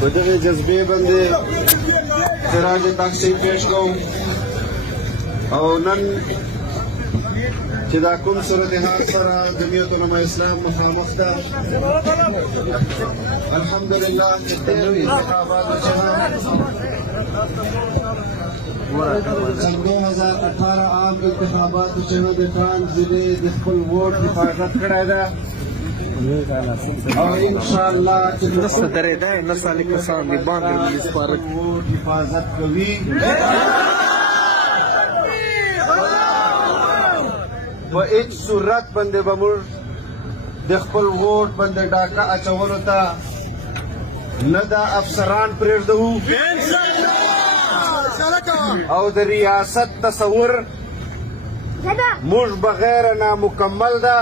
په دغې جذبې باندې خراج تحسین پیش کوم او نن چې دا کوم صورتحال سره جمعیت علماء اسلام مخامخ ده الحمدلله چې تیرې انتخاباتو څخه سن 2018 عام انتخاباتو څخه د ترانز ضلع د خپل ووټ حفاظت کړی ده او انشاءالله چې نسته درېده نه سالي کسان دي باندې پولیس پارک ووټ حفاظت کوي په هیڅ صورت باندې به موږ د خپل ووټ باندې ډاکه اچولو ته نه دا افسران پرېږدو او د ریاست تصور موږ بغیر نامکمل ده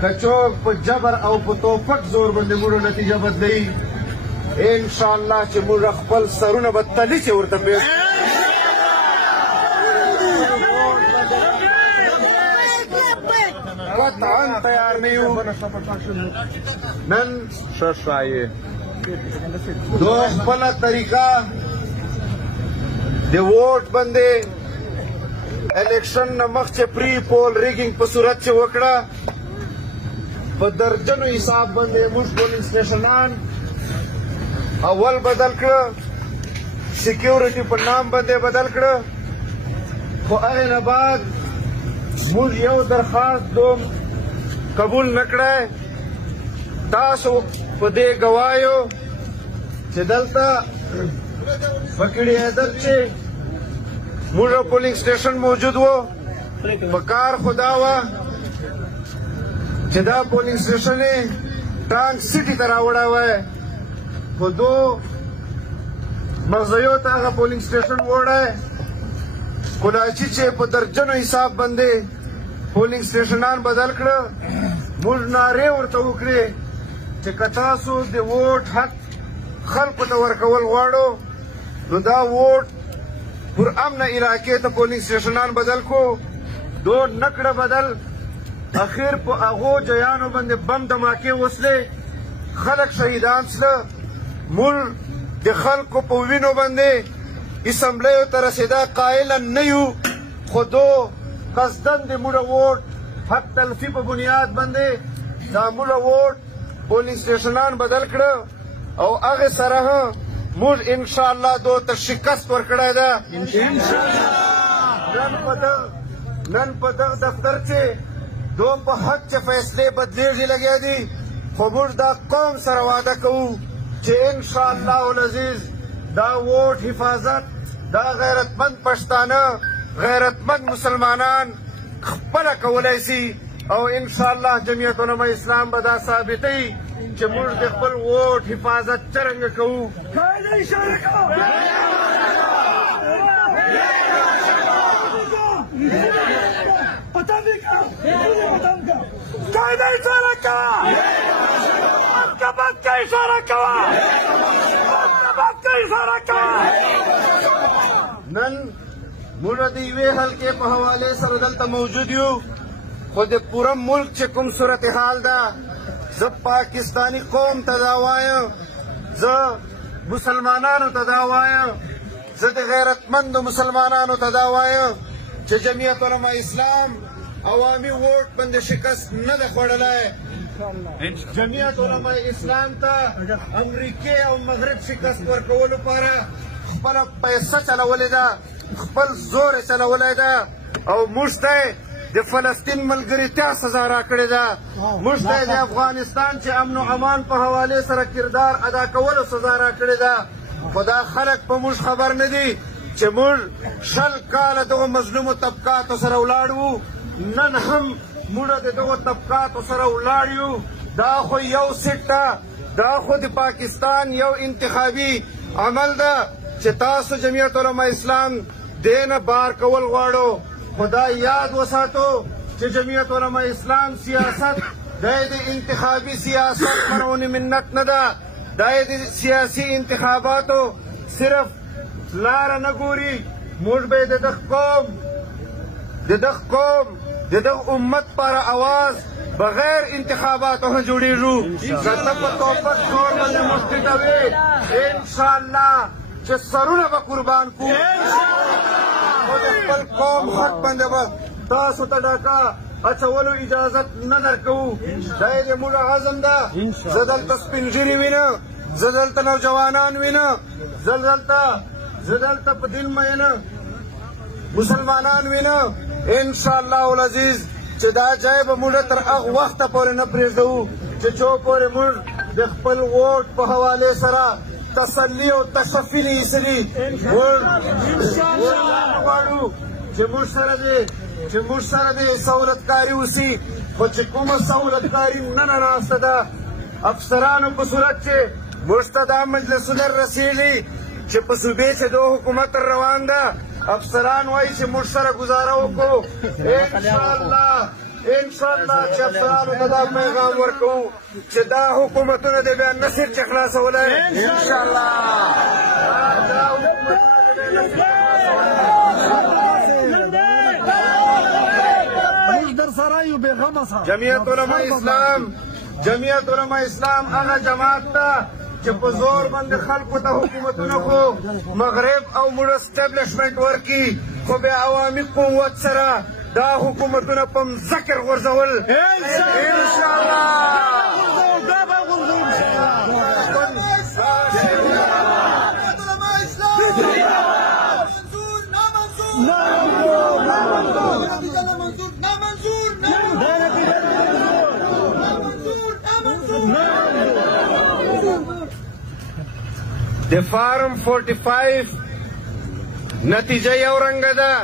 که څوک په جبر او په توپک زور باندې موږ نتیجه بدلوي انشاءالله چې موږ خپل سرونه به تلیچې ورته پیش قطعا تیار نه یو نن دو خپله طریقه د ووټ باندې الیکشن نه مخکې پری پول ریګینګ په صورت چې وکړه په درجنو حساب باندې موږ پولینګ سټیشنان اول بدل کړه سیکیورټي په نام باندې بدل کړه خو هغې نه بعد موږ یو درخواست دوم قبول نه کړی تاسو په دې ګوایو چې دلته بکړی حیدر چې موږ پولینګ سټیشن موجود و په کار خو دا وه چې دا پولینګ سټیشن یې ټانک سټي ته راوړی وی خو دو مغزیو ته هغه پولینګ سټیشن وړی کلاچي چې په درجنو حساب باندې پولینګ سټیشنان بدل کړه موږ نارې ورته وکړې چې که تاسو د ووټ حق خلکو ته ورکول غواړو نو دا ووټ پر امنه علاقې ته پولینګ سټیشنان بدل کو دو نه کړه بدل اخر په هغو جیانو باندې بم دماکې وسلې خلک شهیدان سله موږ د خلکو په وینو باندې اسمبلیو ته رسېدا قایله نه یو خو دو قصدن د موږ ووټ حق تلفي په بنیاد باندې دا موږ ووټ پولینګ سټیشنان بدل کړه او هغې سره موږ انشاءالله دو ته شکست ورکړی ده نن په دغه دفتر چې دوم په حق چې فیصلې بدلېږي لګیا دي خو موږ دا قوم سره وعده کوو چې انشاءالله العزیز دا ووټ حفاظت دا غیرتمند پښتانه غیرتمند مسلمانان خپله کولی سي او انشاءالله جمعیت علماء اسلام به دا ثابتوي چې موږ د خپل ووټ حفاظت څرنګه کوو نن موږ د یوې حلقې په حوالې سره دلته موجود یو خو د پوره ملک چې کوم صورتحال ده زه پاکستانی قوم ته دا وایم زه مسلمانانو ته دا وایم زه د غیرتمندو مسلمانانو ته دا وایم چې جمعیت علماء اسلام عوامي ووټ باندې شکست نه ده خوړلی جمعیت علماء اسلام ته امریکې او مغرب شکست ورکولو لپاره خپله پیسه چلولې ده خپل زور یې چلولی ده او موږ ته د فلسطین ملګرتیا سزا راکړې ده موږ ته د افغانستان چې امن و امان په حوالې سره کردار ادا کولو سزا راکړې ده خو دا خلک په موږ خبر نه دي چې موږ 20 کاله دغو مظلومو طبقاتو سره ولاړ وو نن هم موږ د دغو طبقاتو سره ولاړ یو دا خو یو سیټ ده دا خو د پاکستان یو انتخابي عمل ده چې تاسو جمعیت علماء اسلام دې نه بار کول غواړو خو دا یاد وساتو چې جمعیت علماء اسلام سیاست دا د انتخابي سیاست مرون منت نه ده دا د سیاسي انتخاباتو صرف لاره نه ګوري موږ به د دغه قوم د امت پر آواز بغیر انتخاباتو جوړیږو زه په توپک زور باندې مفتي ته وي انشاءالله چې سرونه به قربان کړو خو د خپل قوم حق باندې به تاسو ته ډاکه اچولو اجازت نه درکوو دا یې زموږ عزم ده زه دلته سپین ږیري وینم زه دلته نوجوانان وینم زه دلته په دین مینه مسلمانان وینم انشاءالله العزیز چې دا ځای به موږ تر هغه وخته پورې نه پرېږدو چې څو پورې موږ د خپل ووټ په حوالې سره تسلي او تشفي نه ایستلي موږ غواړو چې موږ سره د سهولتکاري وسي خو چې کومه سهولتکاري نن ناسته ده افسرانو په صورت چې موږ ته دا مجلسونه رسېږي چې په صوبې چې د حکومت روان ده افسران وایي چې موږ سره ګزاره وکړو انشاءالله چې افسرانو ته دا پیغام ورکوو چې دا حکومتونه د بیا نه سر چې خلاصولی انشاءالله دا حکومتونه د بیا جمعیت علماء اسلام هغه جماعت ته چې په زور باندې خلکو ته حکومتونه خو مغرب او موږ اسټبلشمنټ ورکړي خو بیا عوامي قوت سره دا حکومتونه په مځکه غورځول د فارم 45 نتیجه یو رنګه ده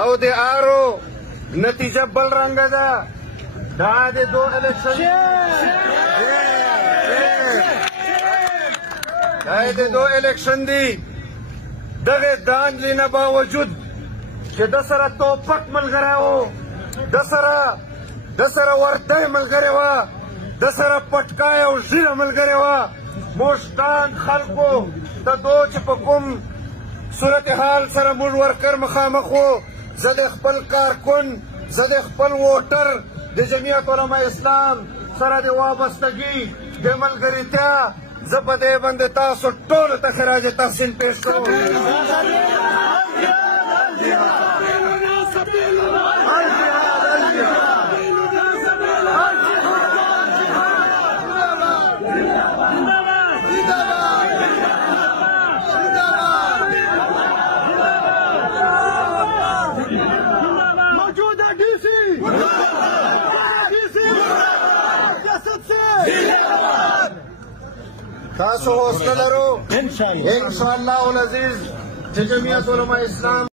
او د آرو نتیجه بل رنګه ده دا د دو الیکشن دی دغه دانجلي نه باوجود چې د سره توپک ملګری و د سره ورتۍ ملګرې وه د سره پټکای او ژیره ملګرې وه موږ خلکو ته دو چې په کوم صورتحال سره موږ ورکر مخامخ وو زه د خپل کارکن زه د خپل ووټر د جمعیت علماء اسلام سره د وابستګي د ملګرتیا زه په دې باندې تاسو ټولو ته خراج تحسین پیش کوم تاسو حوصله لرو انشاءالله العزیز چې جمعیت علماء اسلام